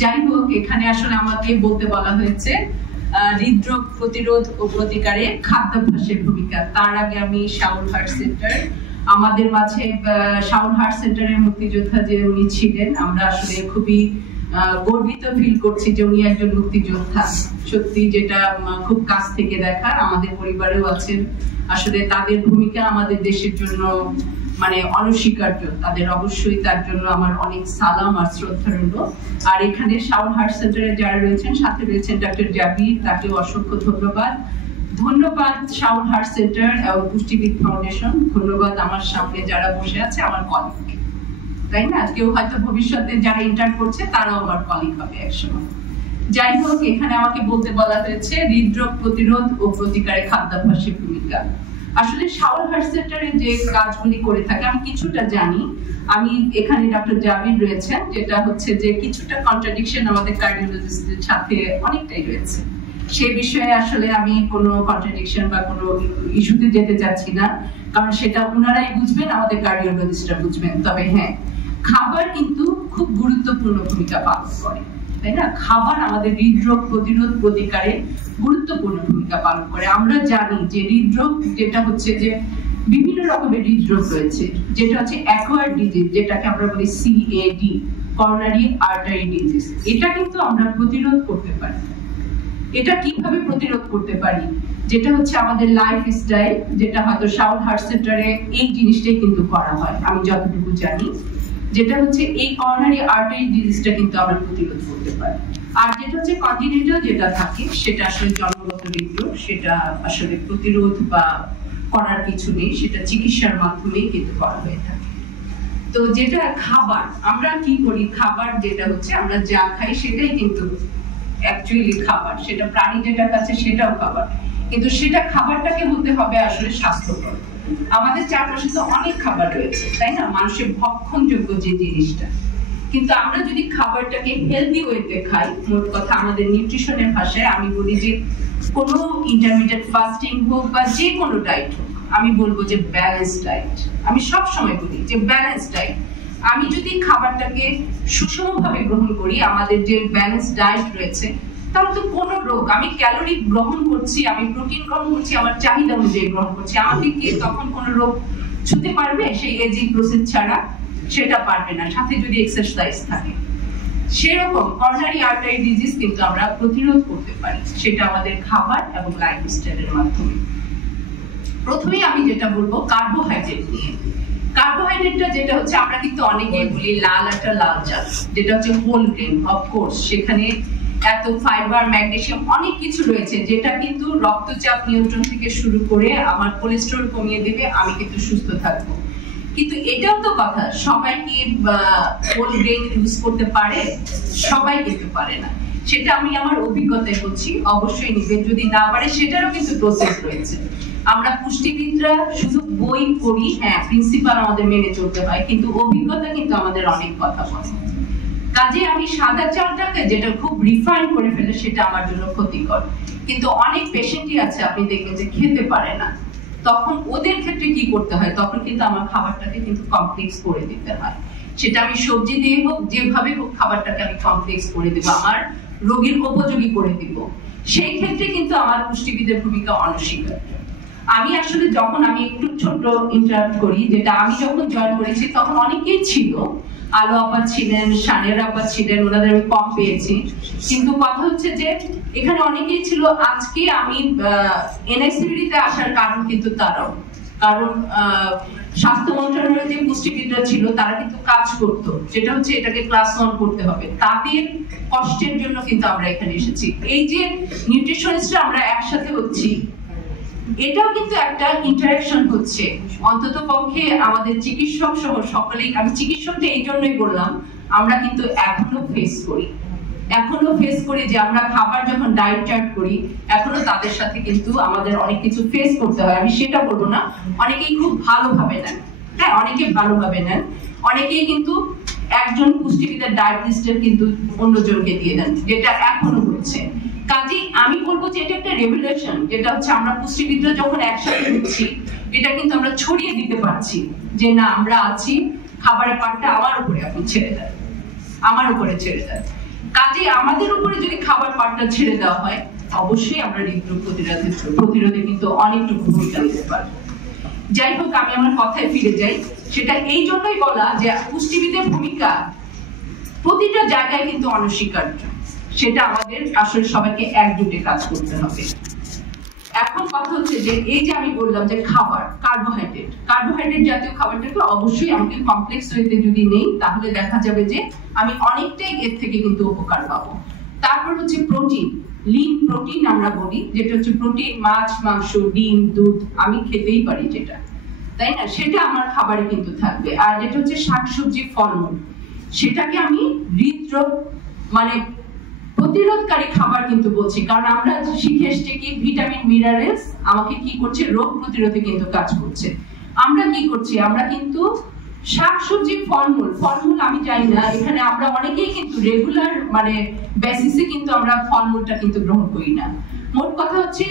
যাই হোক, এখানে আসলে আমাকে বলতে বলা হয়েছে হৃদরোগ প্রতিরোধ ও প্রতিকারে খাদ্যাভ্যাসের ভূমিকা। তার আগে আমি শাওন হার্ট সেন্টার, আমাদের মাঝে শাওন হার্ট সেন্টারের মুক্তিযোদ্ধা যে উনি ছিলেন, আমরা আসলে খুবই গর্বিত ফিল করছি যে উনি একজন মুক্তিযোদ্ধা, সত্যি যেটা খুব কাছ থেকে দেখার। আমাদের পরিবারেও আছেন, আসলে তাদের ভূমিকা আমাদের দেশের জন্য মানে অনস্বীকার্য। তাদের অবশ্যই তার জন্য আমার অনেক সালাম আর শ্রদ্ধা রইল। আর এখানে শাওন হার্ট সেন্টারে যারা রয়েছেন, সাথে রয়েছেন ডক্টর জাবির, তাকেও অসংখ্য ধন্যবাদ। ধন্যবাদ শাওন হার্ট সেন্টার এবং পুষ্টিবিদ ফাউন্ডেশন। ধন্যবাদ আমার সামনে যারা বসে আছে আমার কলিগ, তাই না? কেউ হয়তো ভবিষ্যতে যারা ইন্টার্ন করছে তারাও আমার কলিগ হবে একসময়। যাই হোক, এখানে আমাকে বলতে বলা হয়েছে হৃদরোগ প্রতিরোধ ও প্রতিকারে খাদ্যাভ্যাসের ভূমিকা। আসলে শাওন হার্ট সেন্টারে যে কাজগুলি করে থাকে আমি কিছুটা জানি। আমি এখানে ডক্টর জাবির রয়েছেন, যেটা হচ্ছে যে কিছুটা কন্ট্রাডিকশন আমাদের কার্ডিওলজিস্টদের সাথে অনেকটাই রয়েছে। সে বিষয়ে আসলে আমি কোনো কন্ট্রাডিকশন বা কোনো ইস্যুতে যেতে চাচ্ছি না, কারণ সেটা ওনারাই বুঝবেন, আমাদের কার্ডিওলজিস্টরা বুঝবেন। তবে হ্যাঁ, খাবার কিন্তু খুব গুরুত্বপূর্ণ ভূমিকা পালন করে, তাই না? খাবার আমাদের হৃদরোগ প্রতিরোধ প্রতিকারে গুরুত্বপূর্ণ ভূমিকা পালন করে। আমরা জানি যে হৃদরোগ যেটা হচ্ছে যে বিভিন্ন রকমের হৃদরোগ রয়েছে, যেটা হচ্ছে অ্যাকোয়ার্ড ডিজিজ, যেটাকে আমরা বলি CAD, করোনারি আর্টারি ডিজিজ। এটা কিন্তু আমরা প্রতিরোধ করতে পারি। এটা কিভাবে প্রতিরোধ করতে পারি? যেটা হচ্ছে আমাদের লাইফস্টাইল, যেটা হয়তো শাওন হার্ট সেন্টারে এই জিনিসটাই কিন্তু করা হয় আমি যতটুকু জানি, যেটা হচ্ছে এই করোনারি আর্টারি ডিজিজটা কিন্তু আমরা প্রতিরোধ করতে পারি। আর যেটা হচ্ছে কন্টিনেন্টাল যেটা থাকে, সেটা আসলে জন্মগত হৃদরোগ, সেটা আসলে প্রতিরোধ বা করার কিছু নেই, সেটা চিকিৎসার মাধ্যমেই কিন্তু করা হয়ে থাকে। তো যেটা খাবার, আমরা কি করি, খাবার যেটা হচ্ছে আমরা যা খাই সেটাই কিন্তু অ্যাকচুয়ালি খাবার। সেটা প্রাণী যেটা কাছে সেটাও খাবার, কিন্তু সেটা খাবারটাকে হতে হবে আসলে স্বাস্থ্যকর। আমাদের চারপাশে তো অনেক খাবার রয়েছে, তাই না? মানুষের ভক্ষণযোগ্য যে জিনিসটা, কিন্তু আমরা যদি খাবারটাকে হেলদি ওয়েতে খাই, মোট কথা আমাদের নিউট্রিশনের ভাষায় আমি বলি যে কোনো ইন্টারমিডিয়েট ফাস্টিং হোক বা যে কোনো ডায়েট হোক, আমি বলবো যে ব্যালেন্স ডায়েট। আমি সব সময় বলি যে ব্যালেন্স ডায়েট। আমি যদি খাবারটাকে সুষমভাবে গ্রহণ করি, আমাদের যে ব্যালেন্স ডায়েট রয়েছে, তাহলে তো কোনো রোগ, আমি ক্যালোরি গ্রহণ করছি, আমি প্রোটিন গ্রহণ করছি, আমার চাহিদা অনুযায়ী গ্রহণ করছি, আমাকে কি তখন কোনো রোগ ছুতে পারবে সেই এজিং প্রসেস ছাড়া? সেটা পারবে না, সাথে যদি এক্সারসাইজ থাকে। সেরকম করোনারি আর্টারি ডিজিজ কিন্তু আমরা প্রতিরোধ করতে পারি, সেটা আমাদের খাবার এবং লাইফস্টাইলের মাধ্যমে। প্রথমেই আমি যেটা বলবো কার্বোহাইড্রেট নিয়ে। কার্বোহাইড্রেটটা যেটা হচ্ছে, আমরা কিন্তু অনেকেই বলি লাল একটা লাল চাল, যেটা হচ্ছে হোল গ্রেন। অফকোর্স সেখানে এত ফাইবার, ম্যাগনেসিয়াম, অনেক কিছু রয়েছে, যেটা কিন্তু রক্তচাপ নিয়ন্ত্রণ থেকে শুরু করে আমার কোলেস্টেরল কমিয়ে দেবে, আমি কিন্তু সুস্থ থাকবো। কিন্তু এটাও তো কথা, সবাই কি হোল গ্রেন ইউজ করতে পারে? সবাই কিন্তু পারে না। সেটা আমি আমার অভিজ্ঞতায় বলছি, অবশ্যই নিবে। যদি না পারে সেটারও কিন্তু প্রসেস রয়েছে। আমরা পুষ্টিবিদরা শুধু বই পড়ি, হ্যাঁ প্রিন্সিপাল আমাদের মেনে চলতে হয়, কিন্তু অভিজ্ঞতা কিন্তু আমাদের অনেক কথা বলে। কাজে আমি সাদা চালটাকে যেটা খুব রিফাইন করে ফেলে, সেটা আমার জন্য ক্ষতিকর। কিন্তু অনেক পেশেন্টই আছে আপনি দেখবেন যে খেতে পারে না, তখন ওদের ক্ষেত্রে কি করতে হয়? তখন কিন্তু আমার খাবারটাকে কিন্তু কমপ্লেক্স করে দিতে হয়। সেটা আমি সবজি দিয়ে হোক, যেভাবে হোক, খাবারটাকে আমি কমপ্লেক্স করে দেবো, আমার রোগীর উপযোগী করে দিব। সেই ক্ষেত্রে কিন্তু আমার পুষ্টিবিদের ভূমিকা অনস্বীকার্য। আমি আসলে যখন আমি একটু ছোট ইন্টারাপ্ট করি, যেটা আমি যখন জয়েন করেছি তখন অনেকেই ছিল, আলো আপা ছিলেন, শানের আপা ছিলেন, ওনাদের আমি কম পেয়েছি। কিন্তু কথা হচ্ছে যে এখানে অনেকেই ছিল। আজকে আমি এনএসসিবিতে আসার কারণ কিন্তু তারাও, কারণ স্বাস্থ্য মন্ত্রণালয়ের যে পুষ্টিবিদরা ছিল তারা কিন্তু কাজ করতো, যেটা হচ্ছে এটাকে ক্লাস 1 করতে হবে। তাদের কষ্টের জন্য কিন্তু আমরা এখানে এসেছি। এই যে নিউট্রিশনিস্টরা আমরা একসাথে হচ্ছি, এটাও কিন্তু একটা ইন্টারাকশন হচ্ছে। অন্তত পক্ষে আমাদের চিকিৎসক সহ সকলেই, আমি চিকিৎসকটা এই জন্যই বললাম, আমরা কিন্তু এখনো ফেস করি যে আমরা খাবার যখন ডায়েট চার্ট করি, এখনো তাদের সাথে কিন্তু আমাদের অনেক কিছু ফেস করতে হয়। আমি সেটা বলবো না, অনেকেই খুব ভালোভাবে নেন, হ্যাঁ অনেকে ভালোভাবে নেন, অনেকেই কিন্তু একজন পুষ্টিবিদের ডায়েট লিস্টের কিন্তু অন্যজনকে দিয়ে দেন, যেটা এখনো হচ্ছে। কাজেই আমি বলবো যে এটা একটা রেভলিউশন, যেটা হচ্ছে আমরা পুষ্টিবিদরা যখন একসাথে হচ্ছি, এটা কিন্তু আমরা ছড়িয়ে দিতে পারছি যে না আমরা আছি, খাবারের পাটটা আমার উপরে আপনি ছেড়ে দেন, আমার উপরে ছেড়ে দেন। কাজে আমাদের উপরে যদি খাবার পাটটা ছেড়ে দেওয়া হয়, অবশ্যই আমরা হৃদরোগ প্রতিরোধে কিন্তু অনেকটুকু ভূমিকা নিতে পারবো। যাই হোক, আমি আমার কথায় ফিরে যাই। সেটা এই জন্যই বলা যে পুষ্টিবিদের ভূমিকা প্রতিটা জায়গায় কিন্তু অনস্বীকার্য। সেটা আমাদের আসলে সবাইকে একজোটে কাজ করতে হবে। এখন কথা হচ্ছে যে এই যে আমি বললাম যে খাবার, কার্বোহাইড্রেট জাতীয় খাবারটাকে অবশ্যই আমাকে কমপ্লেক্স ওয়েতে যদি নেই, তাহলে দেখা যাবে যে আমি অনেকটাই এর থেকে কিন্তু উপকার পাবো। তারপর হচ্ছে প্রোটিন, লিন প্রোটিন আমরা বলি, যেটা হচ্ছে প্রোটিন, মাছ, মাংস, ডিম, দুধ আমি খেতেই পারি যেটা, তাই না, সেটা আমার খাবারে কিন্তু থাকবে। আর যেটা হচ্ছে শাকসবজি, ফলমূল, সেটাকে আমি হৃদরোগ মানে প্রতিরোধকারী খাবার কিন্তু বলছি, কারণ আমরা শিখে এসছি কি ভিটামিন মিনারেলস আমাকে কি করছে, রোগ প্রতিরোধে কিন্তু কাজ করছে। আমরা কি করছি, আমরা কিন্তু শাকসবজি, ফলমূল আমি জানি না, এখানে আমরা অনেকেই কিন্তু রেগুলার মানে বেসিসে কিন্তু আমরা ফলমূলটা কিন্তু গ্রহণ করি না। মোট কথা হচ্ছে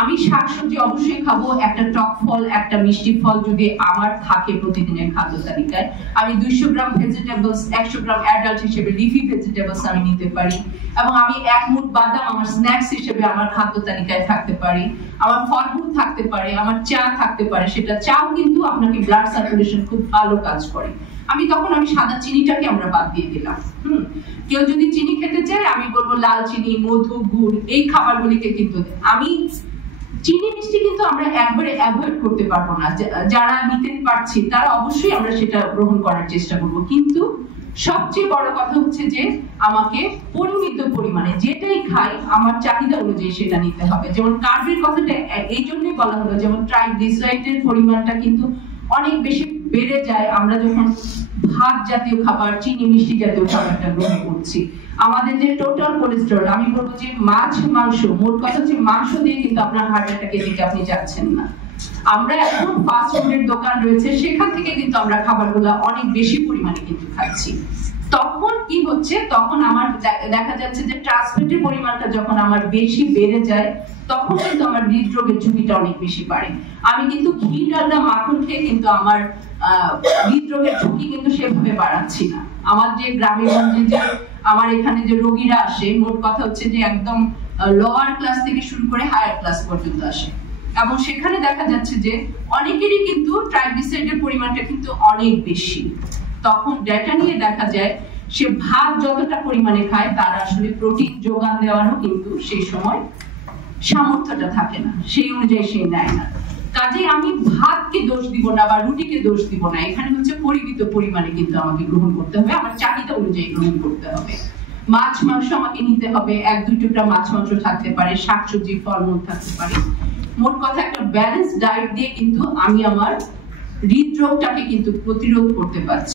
আমি শাকসবজি অবশ্যই খাবো, একটা টক ফল, একটা মিষ্টি ফল যদি আমার থাকে প্রতিদিনের খাদ্য তালিকায়। আমি 200 গ্রাম ভেজিটেবলস, 100 গ্রাম অ্যাডাল্ট হিসেবে লিফি ভেজিটেবলস আমি নিতে পারি, এবং আমি 1 মুঠ বাদাম আমার স্ন্যাক্স হিসেবে আমার খাদ্য তালিকায় থাকতে পারি। আমার ফলমূল থাকতে পারে, আমার চা থাকতে পারে, সেটা চাও কিন্তু আপনাকে ব্লাড সার্কুলেশন খুব ভালো কাজ করে। আমি সাদা চিনিটাকে আমরা বাদ দিয়ে দিলাম। কেউ যদি চিনি খেতে চায়, আমি বলবো লাল চিনি, মধু, গুড়, এই খাবারগুলিকে কিন্তু আমি চিনি মিষ্টি কিন্তু আমরা একবারে অ্যাভয়েড করতে পারবো না। যারা নিতে পারছি তারা অবশ্যই আমরা সেটা গ্রহণ করার চেষ্টা করব, কিন্তু সবচেয়ে বড় কথা হচ্ছে যে আমাকে পরিমিত পরিমাণে যেটাই খাই আমার চাহিদা অনুযায়ী সেটা নিতে হবে। যেমন কার্বের কথাটা এই জন্যই বলা হলো, যেমন ট্রাইগ্লিসারাইডের পরিমাণটা কিন্তু অনেক বেশি বেড়ে যায় আমরা যখন ভাত জাতীয় খাবার, চিনি মিষ্টি জাতীয় খাবারটা গ্রহণ করছি। আমাদের যে টোটাল কোলেস্টেরল, আমি বলবো যে মাছ, মাংস, মোট কথা হচ্ছে মাংস দিয়ে কিন্তু আপনার হার্ট অ্যাটাকের দিকে আপনি যাচ্ছেন না। আমরা এখন ফাস্ট ফুডের দোকান রয়েছে, সেখান থেকে কিন্তু আমরা খাবারগুলো অনেক বেশি পরিমাণে কিন্তু খাচ্ছি। তখন কি হচ্ছে, তখন আমার দেখা যাচ্ছে যে ট্রান্সফ্যাটের পরিমাণটা যখন আমার বেশি বেড়ে যায়, তখন কিন্তু আমার হৃদরোগের ঝুঁকিটা অনেক বেশি বাড়ে। আমি কিন্তু ঘি, ডালডা, মাখন খেয়ে কিন্তু আমার হৃদরোগের ঝুঁকি কিন্তু সেভাবে বাড়াচ্ছি না। আমার যে গ্রামে গঞ্জে যে আমার এখানে যে রোগীরা আসে, মোট কথা হচ্ছে যে একদম লোয়ার ক্লাস থেকে শুরু করে হায়ার ক্লাস পর্যন্ত আসে, এবং সেখানে দেখা যাচ্ছে যে অনেকেরই কিন্তু ট্রাইগ্লিসারাইডের পরিমাণটা কিন্তু অনেক বেশি। তখন ডেটা নিয়ে দেখা যায় সে ভাত যতটা পরিমাণে খায়, তার আসলে প্রোটিন যোগান দেওয়ারও কিন্তু সেই সময় সামর্থ্যটা থাকে না, সেই অনুযায়ী সে নেয় না। কাজেই আমি ভাতকে দোষ দিব না বা রুটিকে দোষ দিব না, এখানে হচ্ছে পরিমিত পরিমাণে কিন্তু আমাকে গ্রহণ করতে হবে, আমার চাহিদা অনুযায়ী গ্রহণ করতে হবে। মাছ, মাংস আমাকে নিতে হবে, 1-2 টুকরা মাছ, মাংস থাকতে পারে, শাকসবজি, ফলমূল থাকতে পারে। মোট কথা একটা ব্যালেন্স ডায়েট দিয়ে কিন্তু আমি আমার হৃদরোগটাকে কিন্তু প্রতিরোধ করতে পারছি।